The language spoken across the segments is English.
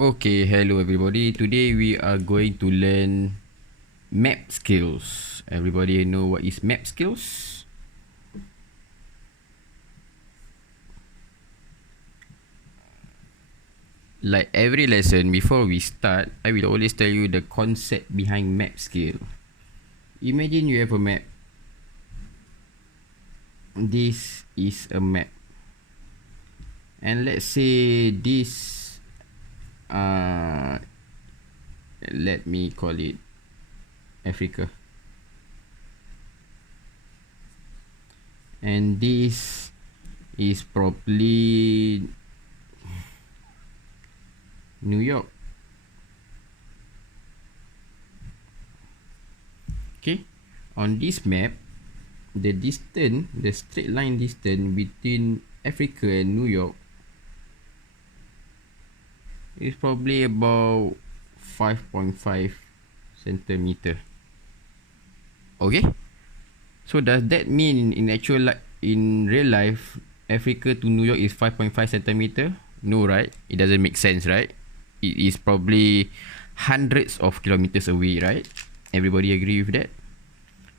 Okay, hello everybody. Today we are going to learn map skills. Everybody know what is map skills? Like every lesson, before we start, I will always tell you the concept behind map skill. Imagine you have a map. This is a map. And let's say this, let me call it Africa. And this is probably New York. Okay, on this map, the distance, the straight line distance between Africa and New York is probably about 5.5 centimeter. Okay, so does that mean in real life Africa to New York is 5.5 centimeter? No, right? It doesn't make sense, right? It is probably hundreds of kilometers away, right? Everybody agree with that?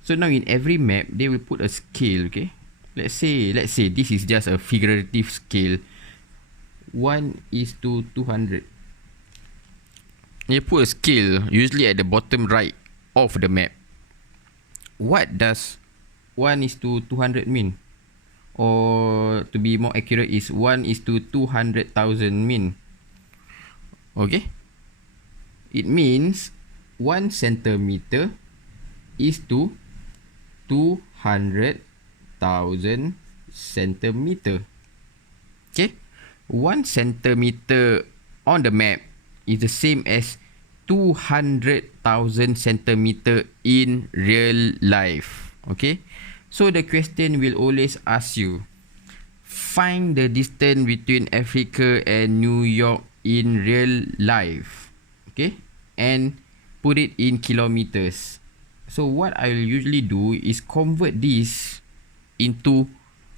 So now in every map they will put a scale. Okay, let's say this is just a figurative scale, 1:200. They put a scale usually at the bottom right of the map. What does 1:200 mean? Or to be more accurate is 1:200,000 mean. Okay, it means 1 centimeter is to 200,000 centimeter. Okay, 1 centimeter on the map is the same as 200,000 centimeter in real life. Okay, so the question will always ask you, find the distance between Africa and New York in real life. Okay, and put it in kilometers. So what I will usually do is convert this into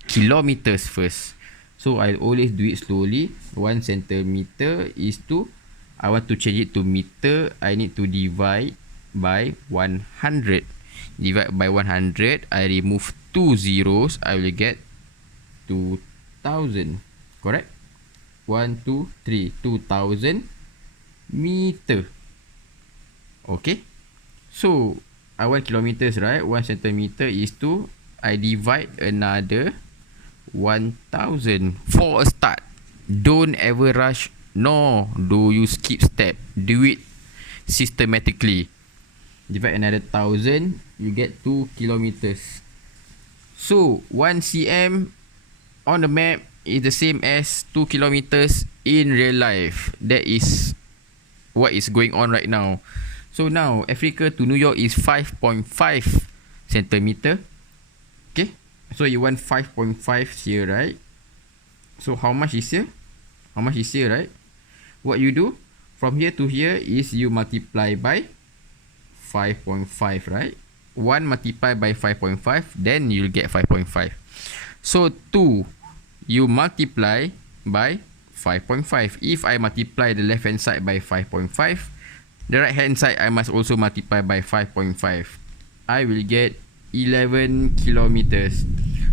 kilometers first. So I always do it slowly. 1 centimeter is to, I want to change it to meter, I need to divide by 100. Divide by 100, I remove 2 zeros, I will get 2000. Correct? 1, 2, 3. 2000 meter. Okay? So, I want kilometers, right? 1 centimeter is to, I divide another 1000 for a start. Don't ever rush, nor do you skip step. Do it systematically. Divide another 1000, you get 2 kilometers. So 1 cm on the map is the same as 2 kilometers in real life. That is what is going on right now. So now Africa to New York is 5.5 centimeter. Okay, so you want 5.5 here, right? So how much is here? How much is here, right? What you do from here to here is you multiply by 5.5, right? 1 multiplied by 5.5, then you'll get 5.5. So 2, you multiply by 5.5. If I multiply the left hand side by 5.5, the right hand side I must also multiply by 5.5. I will get 11 kilometers.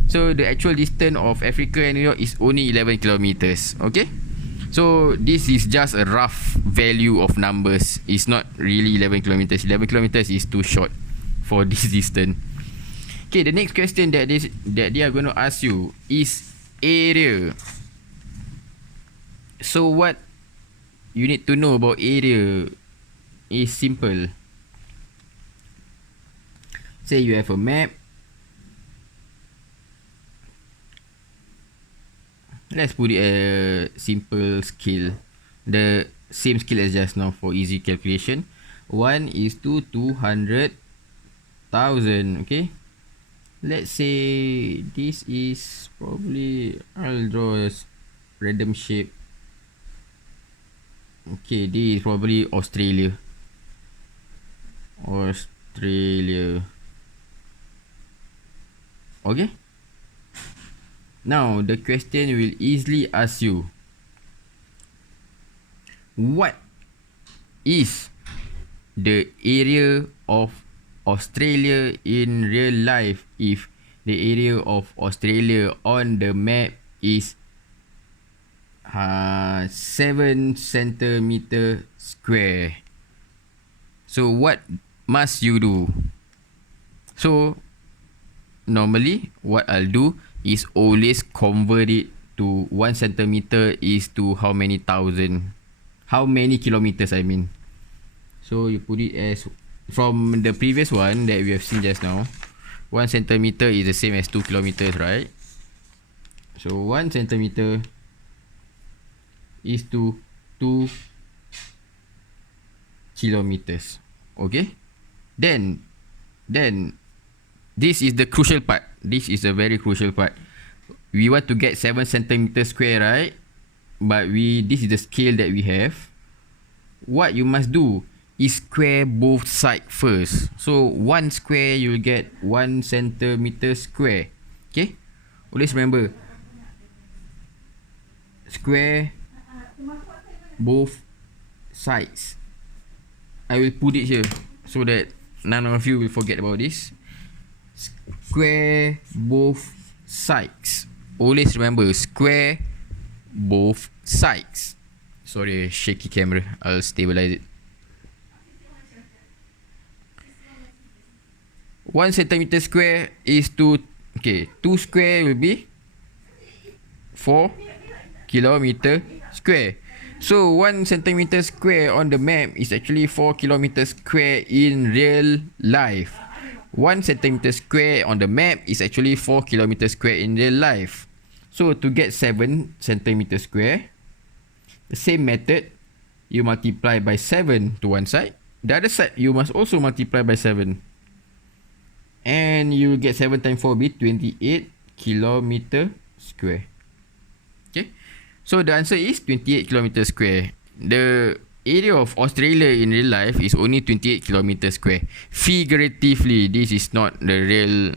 So the actual distance of Africa and New York is only 11 kilometers. Okay, so this is just a rough value of numbers. It's not really 11 kilometers. 11 kilometers is too short for this distance. Okay, the next question that they are going to ask you is area. So what you need to know about area is simple. Say you have a map. Let's put it a simple scale. The same scale as just now for easy calculation. 1:200,000. Okay. Let's say this is probably, I'll draw a random shape. Okay, this is probably Australia. Okay. Now the question will easily ask you, what is the area of Australia in real life if the area of Australia on the map is 7 centimeter square. So what must you do? So normally what I'll do is always convert it to 1 centimeter is to how many kilometers I mean. So you put it as from the previous one that we have seen just now, 1 centimeter is the same as 2 kilometers, right? So 1 centimeter is to 2 kilometers. Okay? Then this is the crucial part. This is a very crucial part. We want to get 7 centimeter square, right? But this is the scale that we have. What you must do is square both sides first. So 1 square you will get 1 centimeter square. Okay? Always remember, square both sides. I will put it here so that none of you will forget about this. Square both sides. Always remember, square both sides. Sorry, shaky camera. I'll stabilize it. 1 centimeter square is 2. Okay, 2 square will be 4 kilometer square. So 1 centimeter square on the map is actually 4 kilometer square in real life. 1 centimeter square on the map is actually 4 kilometer square in real life. So to get 7 centimeter square, the same method, you multiply by 7 to one side. The other side, you must also multiply by 7. And you will get 7 times 4 be 28 kilometer square. Okay. So the answer is 28 kilometer square. The area of Australia in real life is only 28 kilometer square. Figuratively, this is not the real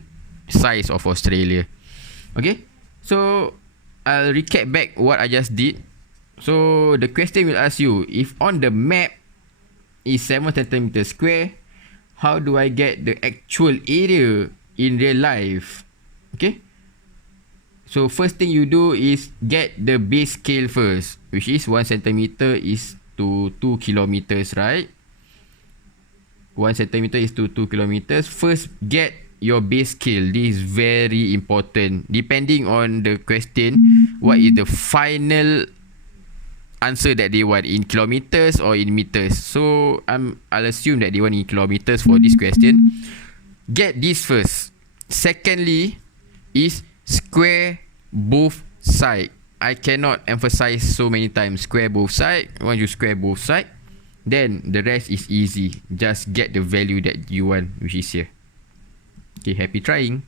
size of Australia. Okay. So I'll recap back what I just did. So the question will ask you, if on the map is 7 centimeter square, how do I get the actual area in real life? Okay. So first thing you do is get the base scale first, which is 1 centimeter is to 2 kilometers, right? 1 centimeter is to 2 kilometers. First, get your base scale. This is very important. Depending on the question, what is the final answer that they want, in kilometers or in meters? So I'll assume that they want in kilometers for this question. Get this first. Secondly is square both side. I cannot emphasize so many times. Square both side. Once you square both side, then the rest is easy. Just get the value that you want, which is here. Okay, happy trying.